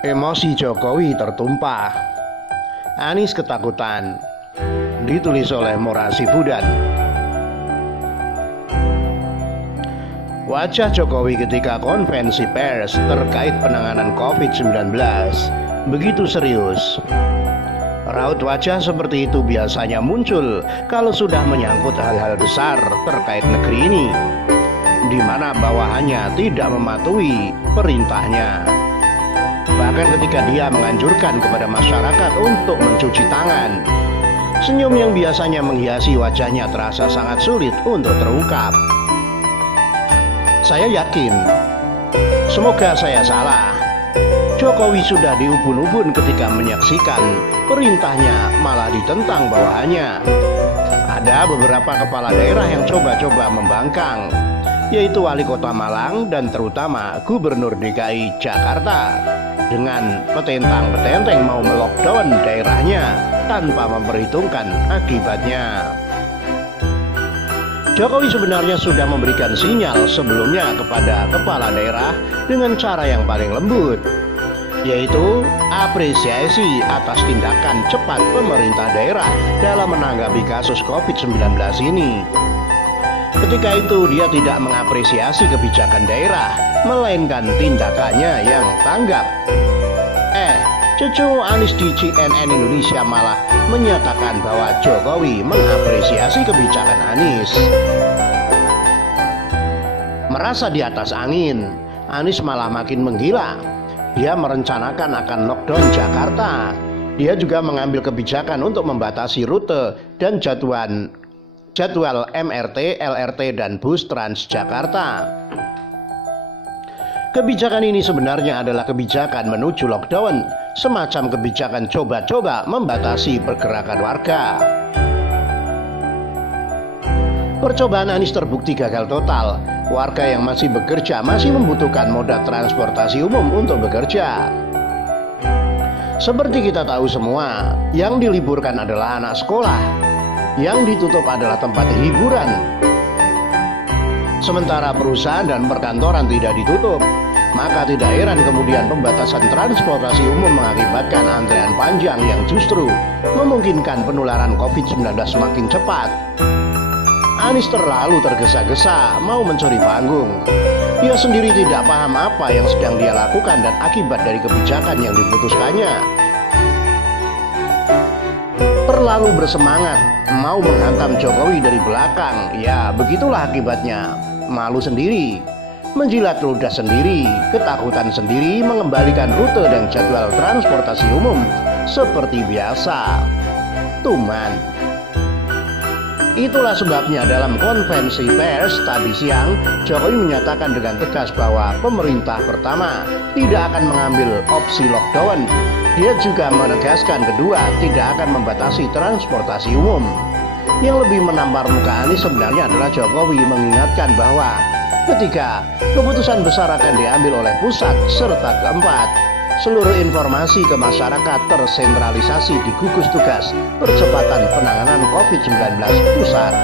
Emosi Jokowi tertumpah. Anies ketakutan. Ditulis oleh Morasi Budan. Wajah Jokowi ketika konvensi pers terkait penanganan COVID-19 begitu serius. Raut wajah seperti itu biasanya muncul kalau sudah menyangkut hal-hal besar terkait negeri ini, di mana bawahannya tidak mematuhi perintahnya. Bahkan ketika dia menganjurkan kepada masyarakat untuk mencuci tangan, senyum yang biasanya menghiasi wajahnya terasa sangat sulit untuk terungkap. Saya yakin, semoga saya salah, Jokowi sudah diubun-ubun ketika menyaksikan perintahnya malah ditentang bawahannya. Ada beberapa kepala daerah yang coba-coba membangkang, yaitu Wali Kota Malang dan terutama Gubernur DKI Jakarta, dengan petentang-petenteng mau melockdown daerahnya tanpa memperhitungkan akibatnya. Jokowi sebenarnya sudah memberikan sinyal sebelumnya kepada kepala daerah dengan cara yang paling lembut, yaitu apresiasi atas tindakan cepat pemerintah daerah dalam menanggapi kasus COVID-19 ini. Ketika itu dia tidak mengapresiasi kebijakan daerah, melainkan tindakannya yang tanggap. Cucu Anies di CNN Indonesia malah menyatakan bahwa Jokowi mengapresiasi kebijakan Anies. Merasa di atas angin, Anies malah makin menggila. Dia merencanakan akan lockdown Jakarta. Dia juga mengambil kebijakan untuk membatasi rute dan jadwal MRT, LRT, dan bus Transjakarta. Kebijakan ini sebenarnya adalah kebijakan menuju lockdown, semacam kebijakan coba-coba membatasi pergerakan warga. Percobaan Anies terbukti gagal total. Warga yang masih bekerja masih membutuhkan moda transportasi umum untuk bekerja. Seperti kita tahu semua, yang diliburkan adalah anak sekolah, yang ditutup adalah tempat hiburan. Sementara perusahaan dan perkantoran tidak ditutup, maka tidak heran kemudian pembatasan transportasi umum mengakibatkan antrean panjang yang justru memungkinkan penularan COVID-19 semakin cepat. Anies terlalu tergesa-gesa mau mencuri panggung. Dia sendiri tidak paham apa yang sedang dia lakukan dan akibat dari kebijakan yang diputuskannya. Terlalu bersemangat mau menghantam Jokowi dari belakang, ya begitulah akibatnya. Malu sendiri, menjilat ludah sendiri, ketakutan sendiri, mengembalikan rute dan jadwal transportasi umum seperti biasa. Tuman. Itulah sebabnya dalam konvensi pers tadi siang, Jokowi menyatakan dengan tegas bahwa pemerintah pertama tidak akan mengambil opsi lockdown. Dia juga menegaskan kedua tidak akan membatasi transportasi umum. Yang lebih menampar muka Anies sebenarnya adalah Jokowi mengingatkan bahwa ketiga, keputusan besar akan diambil oleh pusat, serta keempat, seluruh informasi ke masyarakat tersentralisasi di gugus tugas percepatan penanganan COVID-19 pusat.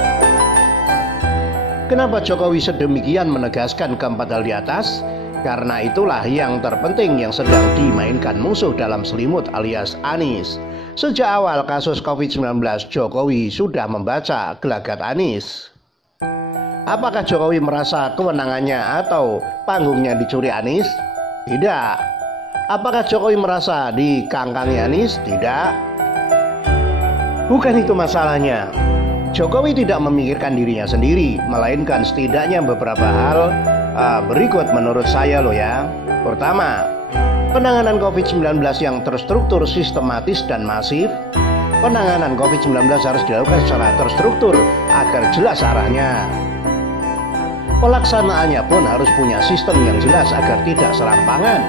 Kenapa Jokowi sedemikian menegaskan keempat hal di atas? Karena itulah yang terpenting yang sedang dimainkan musuh dalam selimut alias Anies. Sejak awal kasus COVID-19, Jokowi sudah membaca gelagat Anies. Apakah Jokowi merasa kewenangannya atau panggungnya dicuri Anies? Tidak. Apakah Jokowi merasa dikangkangi Anies? Tidak. Bukan itu masalahnya. Jokowi tidak memikirkan dirinya sendiri, melainkan setidaknya beberapa hal berikut menurut saya loh ya. Pertama, penanganan COVID-19 yang terstruktur, sistematis, dan masif. Penanganan COVID-19 harus dilakukan secara terstruktur agar jelas arahnya. Pelaksanaannya pun harus punya sistem yang jelas agar tidak serampangan.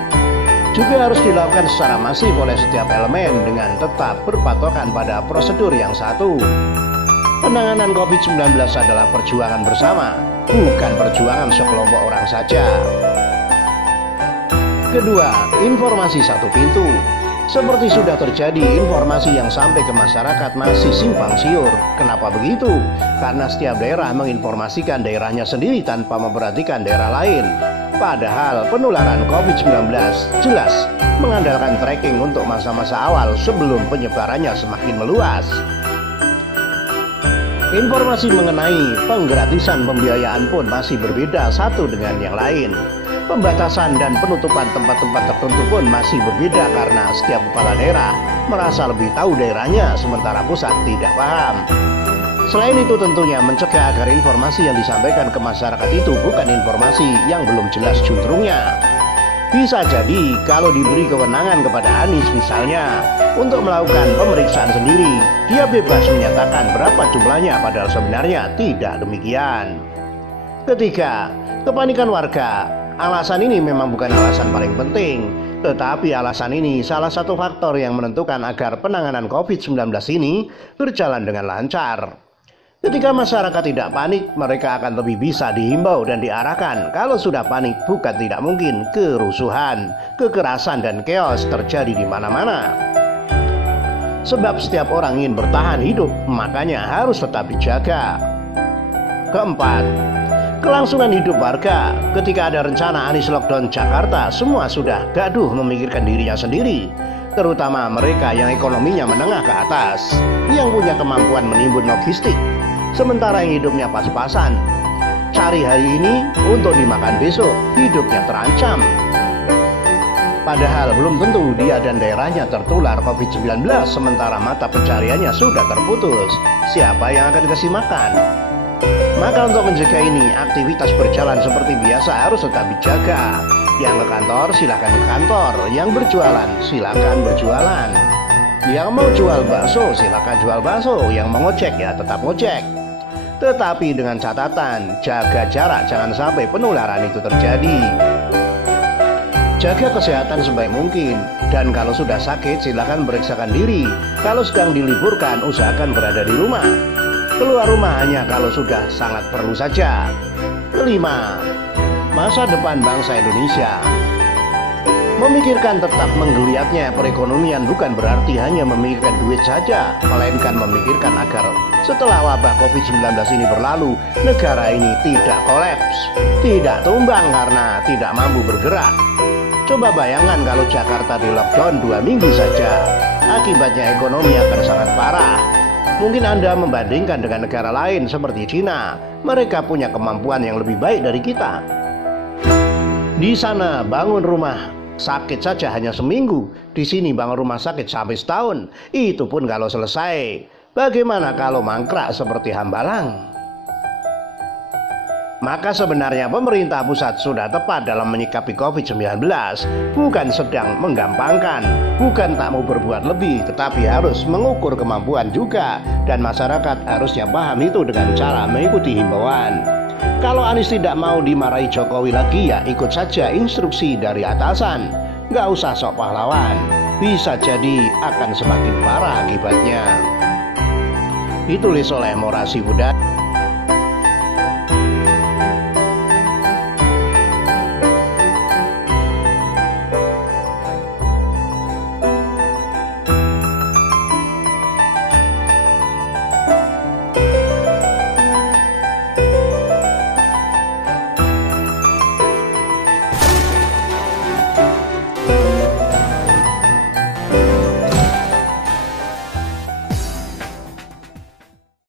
Juga harus dilakukan secara masif oleh setiap elemen dengan tetap berpatokan pada prosedur yang satu. Penanganan COVID-19 adalah perjuangan bersama, bukan perjuangan sekelompok orang saja. Kedua, informasi satu pintu. Seperti sudah terjadi, informasi yang sampai ke masyarakat masih simpang siur. Kenapa begitu? Karena setiap daerah menginformasikan daerahnya sendiri tanpa memperhatikan daerah lain. Padahal penularan COVID-19 jelas mengandalkan tracking untuk masa-masa awal sebelum penyebarannya semakin meluas. Informasi mengenai penggratisan pembiayaan pun masih berbeda satu dengan yang lain. Pembatasan dan penutupan tempat-tempat tertentu pun masih berbeda karena setiap kepala daerah merasa lebih tahu daerahnya sementara pusat tidak paham. Selain itu tentunya mencegah agar informasi yang disampaikan ke masyarakat itu bukan informasi yang belum jelas juntrungnya. Bisa jadi kalau diberi kewenangan kepada Anies misalnya untuk melakukan pemeriksaan sendiri, dia bebas menyatakan berapa jumlahnya padahal sebenarnya tidak demikian. Ketiga, kepanikan warga. Alasan ini memang bukan alasan paling penting, tetapi alasan ini salah satu faktor yang menentukan agar penanganan COVID-19 ini berjalan dengan lancar. Ketika masyarakat tidak panik, mereka akan lebih bisa dihimbau dan diarahkan. Kalau sudah panik, bukan tidak mungkin kerusuhan, kekerasan, dan chaos terjadi di mana-mana. Sebab setiap orang ingin bertahan hidup, makanya harus tetap dijaga. Keempat, kelangsungan hidup warga. Ketika ada rencana Anies lockdown Jakarta, semua sudah gaduh memikirkan dirinya sendiri. Terutama mereka yang ekonominya menengah ke atas, yang punya kemampuan menimbun logistik. Sementara yang hidupnya pas-pasan, cari hari ini untuk dimakan besok, hidupnya terancam. Padahal belum tentu dia dan daerahnya tertular COVID-19, sementara mata pencariannya sudah terputus. Siapa yang akan dikasih makan? Maka untuk mencegah ini, aktivitas berjalan seperti biasa harus tetap dijaga. Yang ke kantor silakan ke kantor, yang berjualan silakan berjualan. Yang mau jual bakso silakan jual bakso, yang mau ngojek ya tetap ngojek. Tetapi dengan catatan, jaga jarak, jangan sampai penularan itu terjadi. Jaga kesehatan sebaik mungkin, dan kalau sudah sakit silakan periksakan diri. Kalau sedang diliburkan, usahakan berada di rumah. Keluar rumah hanya kalau sudah sangat perlu saja. Kelima, masa depan bangsa Indonesia. Memikirkan tetap menggeliatnya perekonomian bukan berarti hanya memikirkan duit saja, melainkan memikirkan agar setelah wabah COVID-19 ini berlalu, negara ini tidak kolaps, tidak tumbang karena tidak mampu bergerak. Coba bayangkan kalau Jakarta di lockdown 2 minggu saja, akibatnya ekonomi akan sangat parah. Mungkin Anda membandingkan dengan negara lain seperti Cina, mereka punya kemampuan yang lebih baik dari kita. Di sana bangun rumah sakit saja hanya seminggu, di sini bangun rumah sakit sampai setahun. Itu pun kalau selesai. Bagaimana kalau mangkrak seperti Hambalang? Maka sebenarnya pemerintah pusat sudah tepat dalam menyikapi COVID-19, bukan sedang menggampangkan, bukan tak mau berbuat lebih, tetapi harus mengukur kemampuan juga, dan masyarakat harusnya paham itu dengan cara mengikuti himbauan. Kalau Anies tidak mau dimarahi Jokowi lagi, ya ikut saja instruksi dari atasan. Nggak usah sok pahlawan, bisa jadi akan semakin parah akibatnya. Ditulis oleh Morasi Buddha.